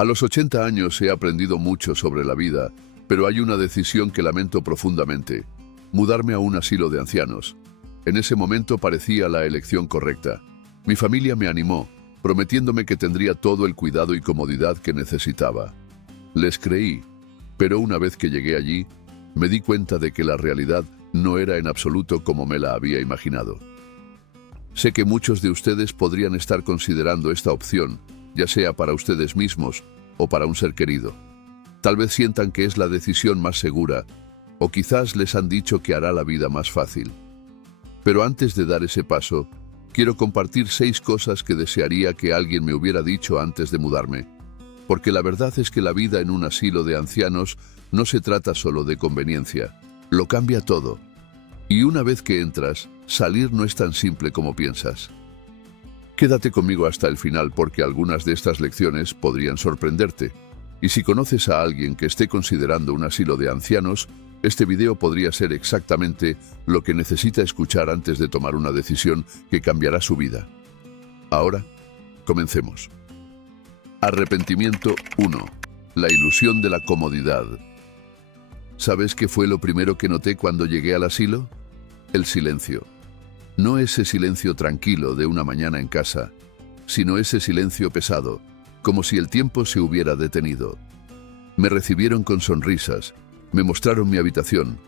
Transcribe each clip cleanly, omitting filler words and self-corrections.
A los 80 años he aprendido mucho sobre la vida, pero hay una decisión que lamento profundamente: mudarme a un asilo de ancianos. En ese momento parecía la elección correcta. Mi familia me animó, prometiéndome que tendría todo el cuidado y comodidad que necesitaba. Les creí, pero una vez que llegué allí, me di cuenta de que la realidad no era en absoluto como me la había imaginado. Sé que muchos de ustedes podrían estar considerando esta opción, ya sea para ustedes mismos o para un ser querido. Tal vez sientan que es la decisión más segura, o quizás les han dicho que hará la vida más fácil. Pero antes de dar ese paso, quiero compartir 6 cosas que desearía que alguien me hubiera dicho antes de mudarme. Porque la verdad es que la vida en un asilo de ancianos no se trata solo de conveniencia, lo cambia todo. Y una vez que entras, salir no es tan simple como piensas. Quédate conmigo hasta el final porque algunas de estas lecciones podrían sorprenderte. Y si conoces a alguien que esté considerando un asilo de ancianos, este video podría ser exactamente lo que necesita escuchar antes de tomar una decisión que cambiará su vida. Ahora, comencemos. Arrepentimiento 1. La ilusión de la comodidad. ¿Sabes qué fue lo primero que noté cuando llegué al asilo? El silencio. No ese silencio tranquilo de una mañana en casa, sino ese silencio pesado, como si el tiempo se hubiera detenido. Me recibieron con sonrisas, me mostraron mi habitación,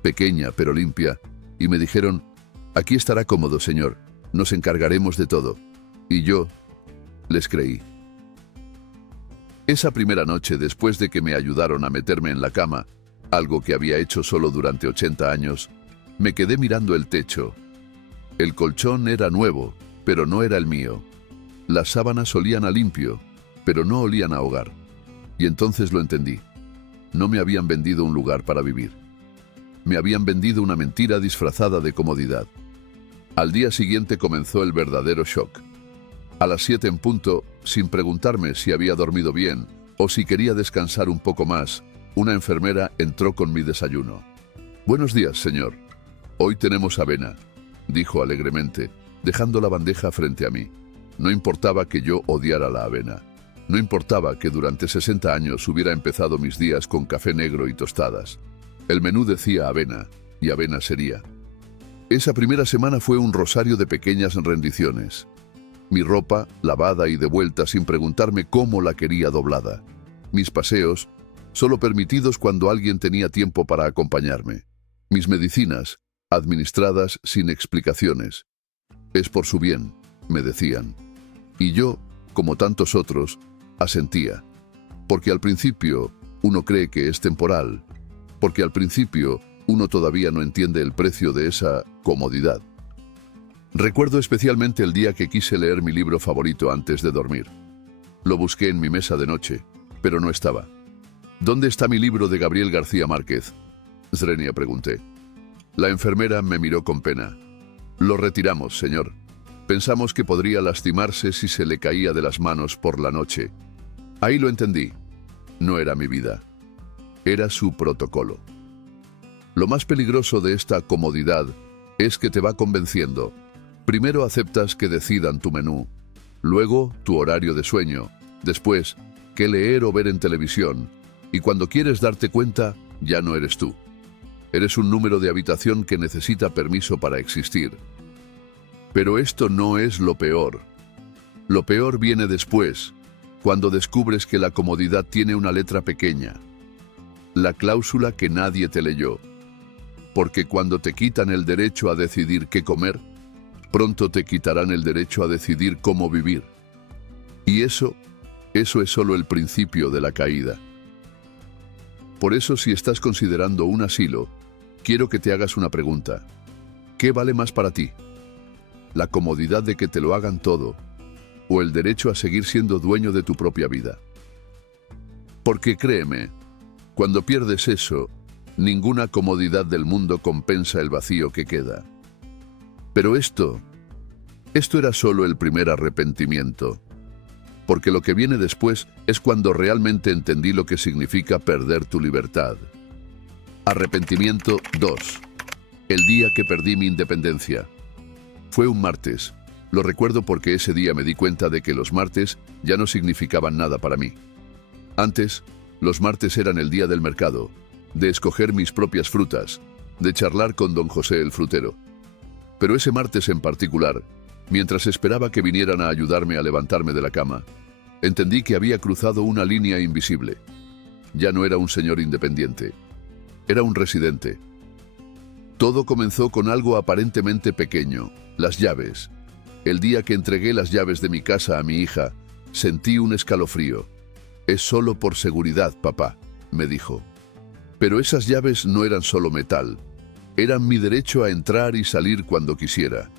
pequeña pero limpia, y me dijeron: «Aquí estará cómodo, señor, nos encargaremos de todo». Y yo les creí. Esa primera noche, después de que me ayudaron a meterme en la cama, algo que había hecho solo durante 80 años, me quedé mirando el techo. El colchón era nuevo, pero no era el mío. Las sábanas olían a limpio, pero no olían a hogar. Y entonces lo entendí. No me habían vendido un lugar para vivir. Me habían vendido una mentira disfrazada de comodidad. Al día siguiente comenzó el verdadero shock. A las 7 en punto, sin preguntarme si había dormido bien o si quería descansar un poco más, una enfermera entró con mi desayuno. «Buenos días, señor. Hoy tenemos avena», dijo alegremente, dejando la bandeja frente a mí. No importaba que yo odiara la avena. No importaba que durante 60 años hubiera empezado mis días con café negro y tostadas. El menú decía avena, y avena sería. Esa primera semana fue un rosario de pequeñas rendiciones. Mi ropa, lavada y de vuelta sin preguntarme cómo la quería doblada. Mis paseos, solo permitidos cuando alguien tenía tiempo para acompañarme. Mis medicinas, administradas sin explicaciones. «Es por su bien», me decían. Y yo, como tantos otros, asentía. Porque al principio uno cree que es temporal. Porque al principio uno todavía no entiende el precio de esa comodidad. Recuerdo especialmente el día que quise leer mi libro favorito antes de dormir. Lo busqué en mi mesa de noche, pero no estaba. «¿Dónde está mi libro de Gabriel García Márquez?», Zrenia pregunté. La enfermera me miró con pena. «Lo retiramos, señor. Pensamos que podría lastimarse si se le caía de las manos por la noche». Ahí lo entendí. No era mi vida. Era su protocolo. Lo más peligroso de esta comodidad es que te va convenciendo. Primero aceptas que decidan tu menú, luego tu horario de sueño, después qué leer o ver en televisión, y cuando quieres darte cuenta, ya no eres tú. Eres un número de habitación que necesita permiso para existir. Pero esto no es lo peor. Lo peor viene después, cuando descubres que la comodidad tiene una letra pequeña. La cláusula que nadie te leyó. Porque cuando te quitan el derecho a decidir qué comer, pronto te quitarán el derecho a decidir cómo vivir. Y eso es solo el principio de la caída. Por eso, si estás considerando un asilo, quiero que te hagas una pregunta. ¿Qué vale más para ti? ¿La comodidad de que te lo hagan todo, o el derecho a seguir siendo dueño de tu propia vida? Porque créeme, cuando pierdes eso, ninguna comodidad del mundo compensa el vacío que queda. Pero esto era solo el primer arrepentimiento. Porque lo que viene después es cuando realmente entendí lo que significa perder tu libertad. Arrepentimiento 2. El día que perdí mi independencia. Fue un martes. Lo recuerdo porque ese día me di cuenta de que los martes ya no significaban nada para mí. Antes, los martes eran el día del mercado, de escoger mis propias frutas, de charlar con don José el frutero. Pero ese martes en particular, mientras esperaba que vinieran a ayudarme a levantarme de la cama, entendí que había cruzado una línea invisible. Ya no era un señor independiente, era un residente. Todo comenzó con algo aparentemente pequeño, las llaves. El día que entregué las llaves de mi casa a mi hija, sentí un escalofrío. «Es solo por seguridad, papá», me dijo. Pero esas llaves no eran solo metal. Eran mi derecho a entrar y salir cuando quisiera.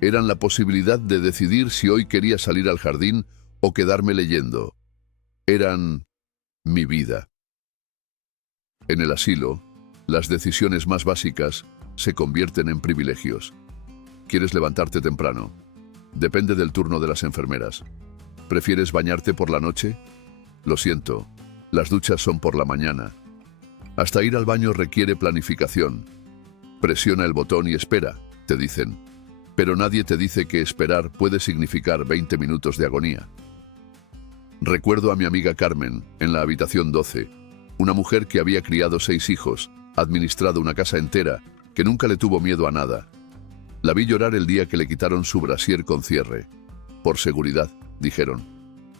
Eran la posibilidad de decidir si hoy quería salir al jardín o quedarme leyendo. Eran mi vida. En el asilo, las decisiones más básicas se convierten en privilegios. ¿Quieres levantarte temprano? Depende del turno de las enfermeras. ¿Prefieres bañarte por la noche? Lo siento, las duchas son por la mañana. Hasta ir al baño requiere planificación. Presiona el botón y espera, te dicen. Pero nadie te dice que esperar puede significar 20 minutos de agonía. Recuerdo a mi amiga Carmen, en la habitación 12, una mujer que había criado 6 hijos, administrado una casa entera, que nunca le tuvo miedo a nada. La vi llorar el día que le quitaron su brasier con cierre. Por seguridad, dijeron.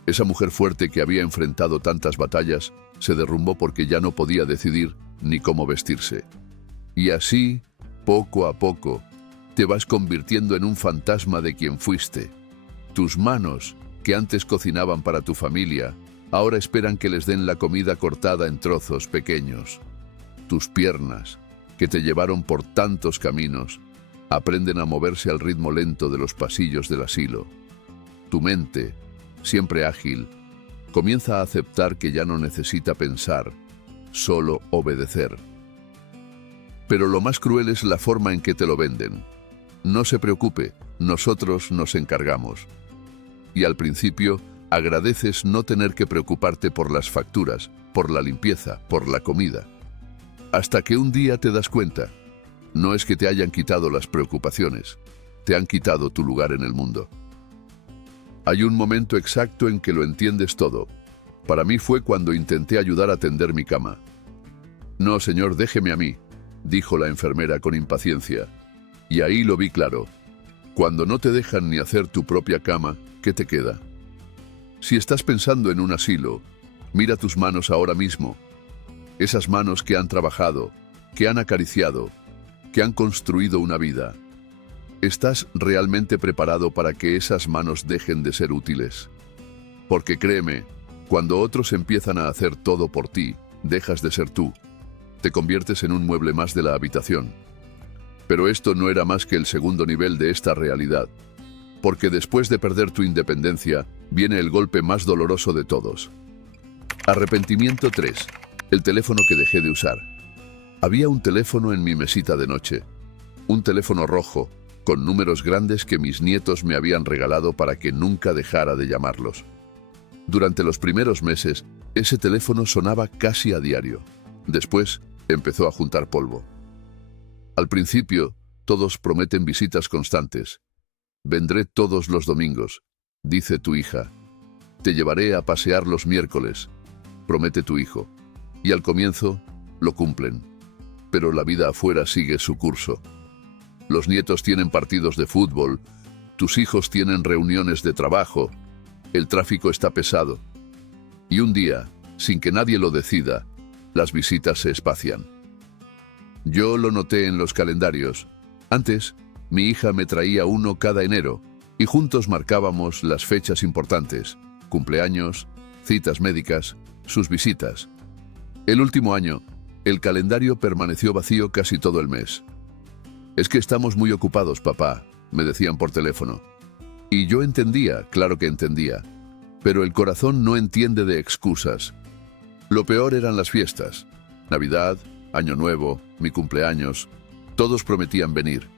Esa mujer fuerte que había enfrentado tantas batallas se derrumbó porque ya no podía decidir ni cómo vestirse. Y así, poco a poco, te vas convirtiendo en un fantasma de quien fuiste. Tus manos, que antes cocinaban para tu familia, ahora esperan que les den la comida cortada en trozos pequeños. Tus piernas, que te llevaron por tantos caminos, aprenden a moverse al ritmo lento de los pasillos del asilo. Tu mente, siempre ágil, comienza a aceptar que ya no necesita pensar, solo obedecer. Pero lo más cruel es la forma en que te lo venden. No se preocupe, nosotros nos encargamos. Y al principio, agradeces no tener que preocuparte por las facturas, por la limpieza, por la comida. Hasta que un día te das cuenta. No es que te hayan quitado las preocupaciones, te han quitado tu lugar en el mundo. Hay un momento exacto en que lo entiendes todo. Para mí fue cuando intenté ayudar a tender mi cama. «No, señor, déjeme a mí», dijo la enfermera con impaciencia. Y ahí lo vi claro. Cuando no te dejan ni hacer tu propia cama, ¿qué te queda? Si estás pensando en un asilo, mira tus manos ahora mismo. Esas manos que han trabajado, que han acariciado, que han construido una vida. ¿Estás realmente preparado para que esas manos dejen de ser útiles? Porque créeme, cuando otros empiezan a hacer todo por ti, dejas de ser tú. Te conviertes en un mueble más de la habitación. Pero esto no era más que el segundo nivel de esta realidad. Porque después de perder tu independencia, viene el golpe más doloroso de todos. Arrepentimiento 3. El teléfono que dejé de usar. Había un teléfono en mi mesita de noche. Un teléfono rojo, con números grandes que mis nietos me habían regalado para que nunca dejara de llamarlos. Durante los primeros meses, ese teléfono sonaba casi a diario. Después, empezó a juntar polvo. Al principio, todos prometen visitas constantes. «Vendré todos los domingos», dice tu hija. «Te llevaré a pasear los miércoles», promete tu hijo. Y al comienzo, lo cumplen. Pero la vida afuera sigue su curso. Los nietos tienen partidos de fútbol, tus hijos tienen reuniones de trabajo, el tráfico está pesado. Y un día, sin que nadie lo decida, las visitas se espacian. Yo lo noté en los calendarios. Antes, mi hija me traía uno cada enero y juntos marcábamos las fechas importantes, cumpleaños, citas médicas, sus visitas. El último año, el calendario permaneció vacío casi todo el mes. «Es que estamos muy ocupados, papá», me decían por teléfono. Y yo entendía, claro que entendía. Pero el corazón no entiende de excusas. Lo peor eran las fiestas. Navidad, Año Nuevo, mi cumpleaños. Todos prometían venir.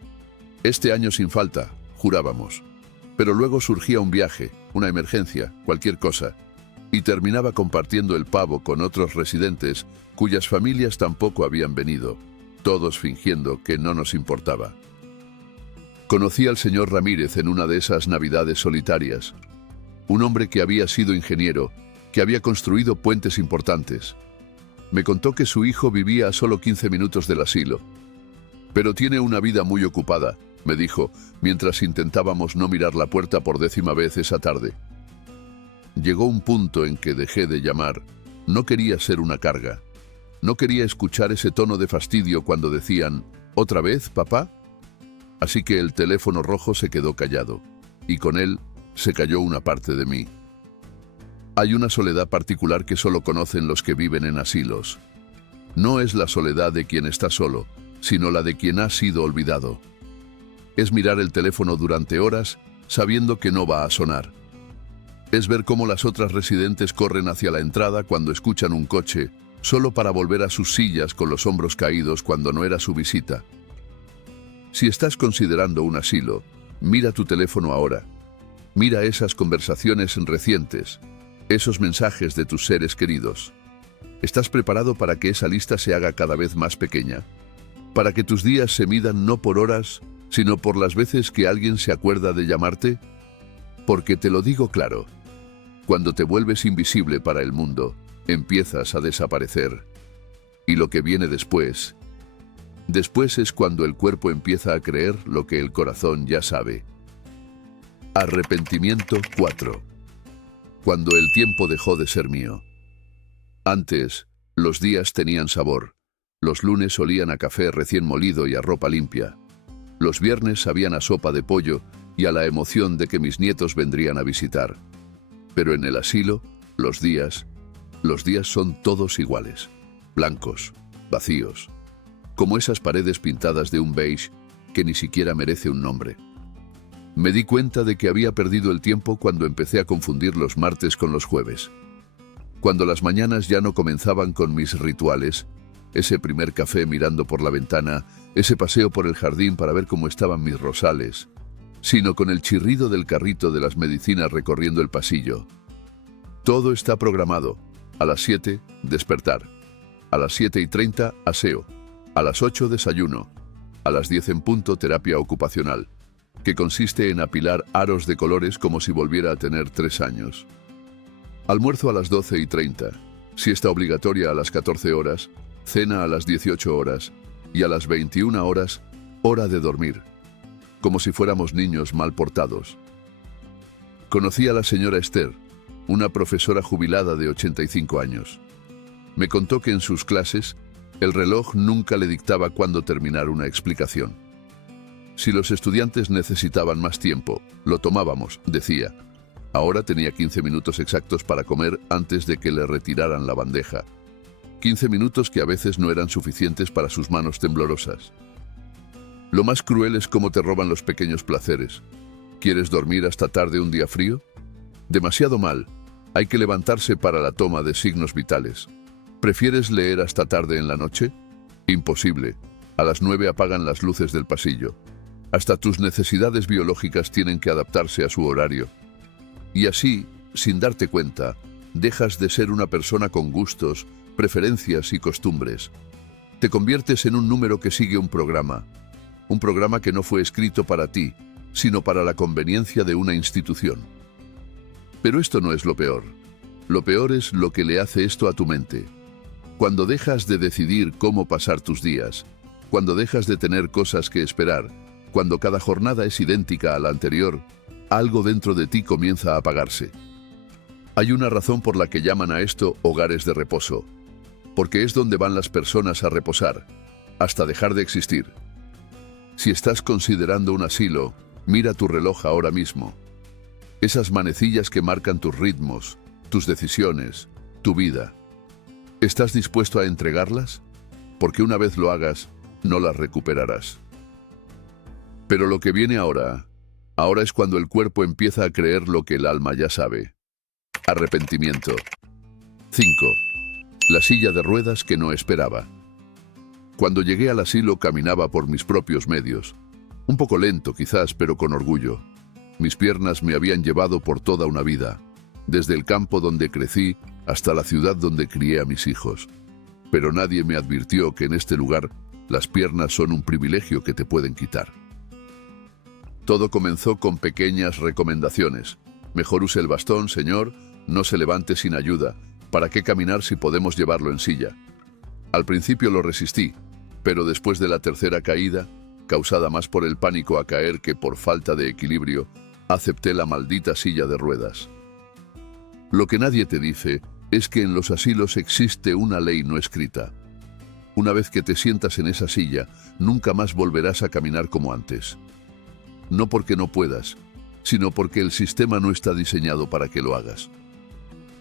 Este año sin falta, jurábamos. Pero luego surgía un viaje, una emergencia, cualquier cosa. Y terminaba compartiendo el pavo con otros residentes cuyas familias tampoco habían venido. Todos fingiendo que no nos importaba. Conocí al señor Ramírez en una de esas navidades solitarias. Un hombre que había sido ingeniero, que había construido puentes importantes. Me contó que su hijo vivía a solo 15 minutos del asilo. Pero tiene una vida muy ocupada, me dijo, mientras intentábamos no mirar la puerta por 10ª vez esa tarde. Llegó un punto en que dejé de llamar. No quería ser una carga. No quería escuchar ese tono de fastidio cuando decían, ¿otra vez, papá? Así que el teléfono rojo se quedó callado, y con él se cayó una parte de mí. Hay una soledad particular que solo conocen los que viven en asilos. No es la soledad de quien está solo, sino la de quien ha sido olvidado. Es mirar el teléfono durante horas sabiendo que no va a sonar. Es ver cómo las otras residentes corren hacia la entrada cuando escuchan un coche, solo para volver a sus sillas con los hombros caídos cuando no era su visita. Si estás considerando un asilo, mira tu teléfono ahora. Mira esas conversaciones recientes, esos mensajes de tus seres queridos. ¿Estás preparado para que esa lista se haga cada vez más pequeña? ¿Para que tus días se midan no por horas, sino por las veces que alguien se acuerda de llamarte? Porque te lo digo claro, cuando te vuelves invisible para el mundo, empiezas a desaparecer. Y lo que viene después es cuando el cuerpo empieza a creer lo que el corazón ya sabe. Arrepentimiento 4. Cuando el tiempo dejó de ser mío. Antes, los días tenían sabor. Los lunes olían a café recién molido y a ropa limpia. Los viernes sabían a sopa de pollo y a la emoción de que mis nietos vendrían a visitar. Pero en el asilo, los días son todos iguales. Blancos, vacíos. Como esas paredes pintadas de un beige que ni siquiera merece un nombre. Me di cuenta de que había perdido el tiempo cuando empecé a confundir los martes con los jueves. Cuando las mañanas ya no comenzaban con mis rituales, ese primer café mirando por la ventana, ese paseo por el jardín para ver cómo estaban mis rosales, sino con el chirrido del carrito de las medicinas recorriendo el pasillo. Todo está programado. A las 7, despertar. A las 7:30, aseo. A las 8, desayuno. A las 10 en punto, terapia ocupacional, que consiste en apilar aros de colores como si volviera a tener 3 años. Almuerzo a las 12:30, siesta obligatoria a las 14 horas, cena a las 18 horas y a las 21 horas, hora de dormir. Como si fuéramos niños mal portados. Conocí a la señora Esther, una profesora jubilada de 85 años. Me contó que en sus clases, el reloj nunca le dictaba cuándo terminar una explicación. Si los estudiantes necesitaban más tiempo, lo tomábamos, decía. Ahora tenía 15 minutos exactos para comer antes de que le retiraran la bandeja. 15 minutos que a veces no eran suficientes para sus manos temblorosas. Lo más cruel es cómo te roban los pequeños placeres. ¿Quieres dormir hasta tarde un día frío? Demasiado mal. Hay que levantarse para la toma de signos vitales. ¿Prefieres leer hasta tarde en la noche? Imposible. A las 9 apagan las luces del pasillo. Hasta tus necesidades biológicas tienen que adaptarse a su horario. Y así, sin darte cuenta, dejas de ser una persona con gustos, preferencias y costumbres. Te conviertes en un número que sigue un programa que no fue escrito para ti, sino para la conveniencia de una institución. Pero esto no es lo peor. Lo peor es lo que le hace esto a tu mente. Cuando dejas de decidir cómo pasar tus días, cuando dejas de tener cosas que esperar, cuando cada jornada es idéntica a la anterior, algo dentro de ti comienza a apagarse. Hay una razón por la que llaman a esto hogares de reposo, porque es donde van las personas a reposar, hasta dejar de existir. Si estás considerando un asilo, mira tu reloj ahora mismo. Esas manecillas que marcan tus ritmos, tus decisiones, tu vida. ¿Estás dispuesto a entregarlas? Porque una vez lo hagas, no las recuperarás. Pero lo que viene ahora es cuando el cuerpo empieza a creer lo que el alma ya sabe. Arrepentimiento. 5. La silla de ruedas que no esperaba. Cuando llegué al asilo caminaba por mis propios medios. Un poco lento quizás, pero con orgullo. Mis piernas me habían llevado por toda una vida, desde el campo donde crecí hasta la ciudad donde crié a mis hijos. Pero nadie me advirtió que en este lugar las piernas son un privilegio que te pueden quitar. Todo comenzó con pequeñas recomendaciones. Mejor use el bastón, señor, no se levante sin ayuda. ¿Para qué caminar si podemos llevarlo en silla? Al principio lo resistí, pero después de la tercera caída, causada más por el pánico a caer que por falta de equilibrio, acepté la maldita silla de ruedas. Lo que nadie te dice es que en los asilos existe una ley no escrita. Una vez que te sientas en esa silla, nunca más volverás a caminar como antes. No porque no puedas, sino porque el sistema no está diseñado para que lo hagas.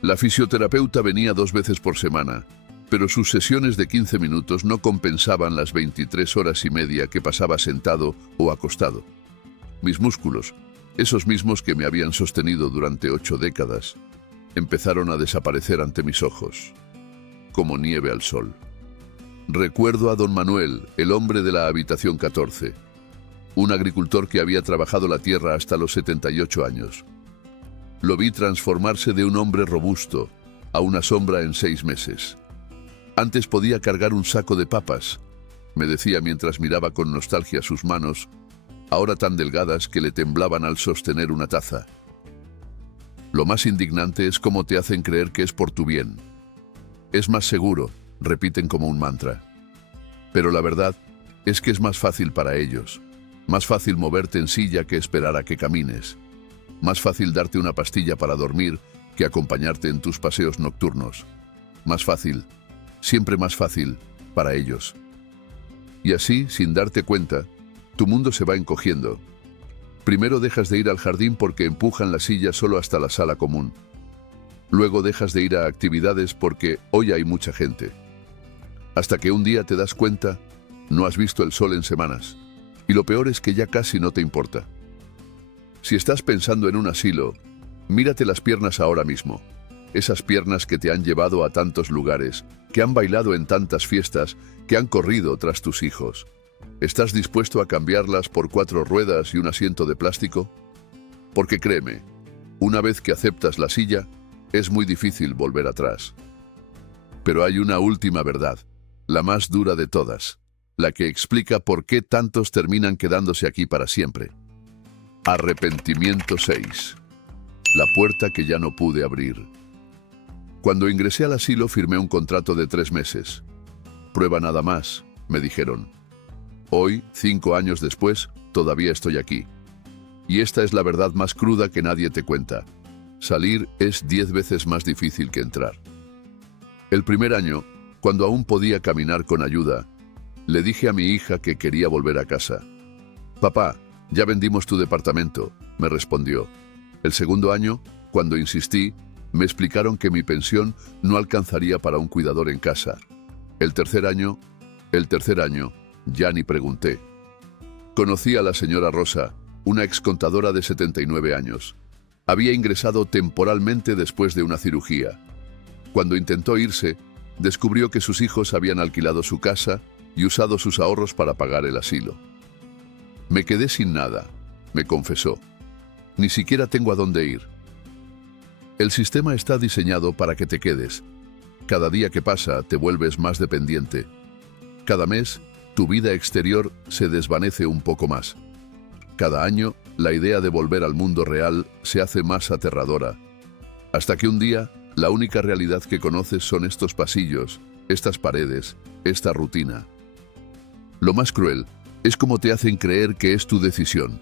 La fisioterapeuta venía 2 veces por semana, pero sus sesiones de 15 minutos no compensaban las 23 horas y media que pasaba sentado o acostado. Mis músculos, esos mismos que me habían sostenido durante 8 décadas, empezaron a desaparecer ante mis ojos, como nieve al sol. Recuerdo a don Manuel, el hombre de la habitación 14, un agricultor que había trabajado la tierra hasta los 78 años. Lo vi transformarse de un hombre robusto a una sombra en 6 meses. Antes podía cargar un saco de papas, me decía mientras miraba con nostalgia sus manos, ahora tan delgadas que le temblaban al sostener una taza. Lo más indignante es cómo te hacen creer que es por tu bien. Es más seguro, repiten como un mantra. Pero la verdad es que es más fácil para ellos. Más fácil moverte en silla que esperar a que camines. Más fácil darte una pastilla para dormir que acompañarte en tus paseos nocturnos. Más fácil, siempre más fácil, para ellos. Y así, sin darte cuenta, tu mundo se va encogiendo. Primero dejas de ir al jardín porque empujan la silla solo hasta la sala común. Luego dejas de ir a actividades porque hoy hay mucha gente. Hasta que un día te das cuenta, no has visto el sol en semanas. Y lo peor es que ya casi no te importa. Si estás pensando en un asilo, mírate las piernas ahora mismo. Esas piernas que te han llevado a tantos lugares, que han bailado en tantas fiestas, que han corrido tras tus hijos. ¿Estás dispuesto a cambiarlas por 4 ruedas y un asiento de plástico? Porque créeme, una vez que aceptas la silla, es muy difícil volver atrás. Pero hay una última verdad, la más dura de todas, la que explica por qué tantos terminan quedándose aquí para siempre. Arrepentimiento 6. La puerta que ya no pude abrir. Cuando ingresé al asilo firmé un contrato de 3 meses. Prueba nada más, me dijeron. Hoy, 5 años después, todavía estoy aquí. Y esta es la verdad más cruda que nadie te cuenta. Salir es 10 veces más difícil que entrar. El primer año, cuando aún podía caminar con ayuda, le dije a mi hija que quería volver a casa. Papá, ya vendimos tu departamento, me respondió. El segundo año, cuando insistí, me explicaron que mi pensión no alcanzaría para un cuidador en casa. El tercer año, ya ni pregunté. Conocí a la señora Rosa, una excontadora de 79 años. Había ingresado temporalmente después de una cirugía. Cuando intentó irse, descubrió que sus hijos habían alquilado su casa y usado sus ahorros para pagar el asilo. Me quedé sin nada, me confesó. Ni siquiera tengo a dónde ir. El sistema está diseñado para que te quedes. Cada día que pasa te vuelves más dependiente. Cada mes, tu vida exterior se desvanece un poco más. Cada año, la idea de volver al mundo real se hace más aterradora. Hasta que un día, la única realidad que conoces son estos pasillos, estas paredes, esta rutina. Lo más cruel es cómo te hacen creer que es tu decisión.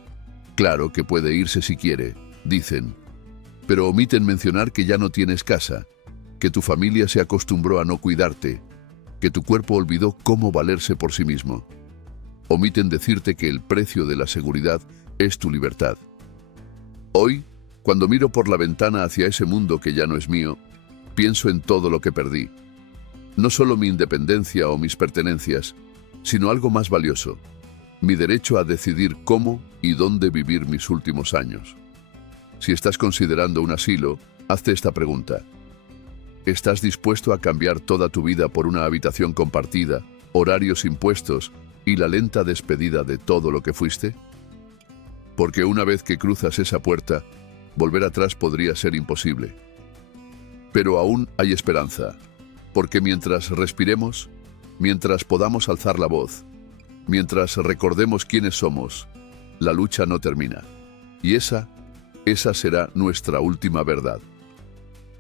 Claro que puede irse si quiere, dicen. Pero omiten mencionar que ya no tienes casa, que tu familia se acostumbró a no cuidarte, que tu cuerpo olvidó cómo valerse por sí mismo. Omiten decirte que el precio de la seguridad es tu libertad. Hoy, cuando miro por la ventana hacia ese mundo que ya no es mío, pienso en todo lo que perdí. No solo mi independencia o mis pertenencias, sino algo más valioso, mi derecho a decidir cómo y dónde vivir mis últimos años. Si estás considerando un asilo, hazte esta pregunta. ¿Estás dispuesto a cambiar toda tu vida por una habitación compartida, horarios impuestos y la lenta despedida de todo lo que fuiste? Porque una vez que cruzas esa puerta, volver atrás podría ser imposible. Pero aún hay esperanza, porque mientras respiremos, mientras podamos alzar la voz, mientras recordemos quiénes somos, la lucha no termina. Y esa será nuestra última verdad.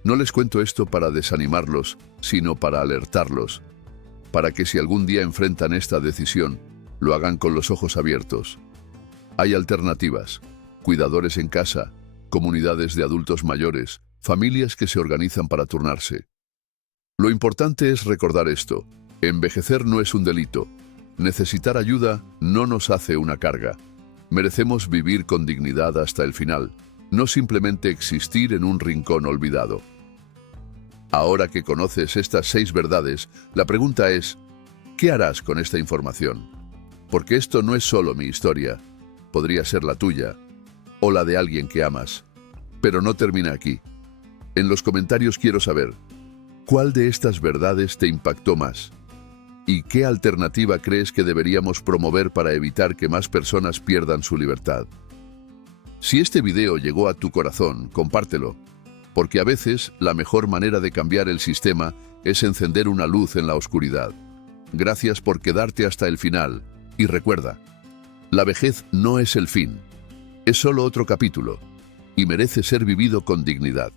No les cuento esto para desanimarlos, sino para alertarlos, para que si algún día enfrentan esta decisión, lo hagan con los ojos abiertos. Hay alternativas: cuidadores en casa, comunidades de adultos mayores, familias que se organizan para turnarse. Lo importante es recordar esto: envejecer no es un delito. Necesitar ayuda no nos hace una carga. Merecemos vivir con dignidad hasta el final, no simplemente existir en un rincón olvidado. Ahora que conoces estas 6 verdades, la pregunta es: ¿qué harás con esta información? Porque esto no es solo mi historia, podría ser la tuya o la de alguien que amas. Pero no termina aquí. En los comentarios quiero saber, ¿cuál de estas verdades te impactó más? ¿Y qué alternativa crees que deberíamos promover para evitar que más personas pierdan su libertad? Si este video llegó a tu corazón, compártelo, porque a veces la mejor manera de cambiar el sistema es encender una luz en la oscuridad. Gracias por quedarte hasta el final, y recuerda, la vejez no es el fin, es solo otro capítulo, y merece ser vivido con dignidad.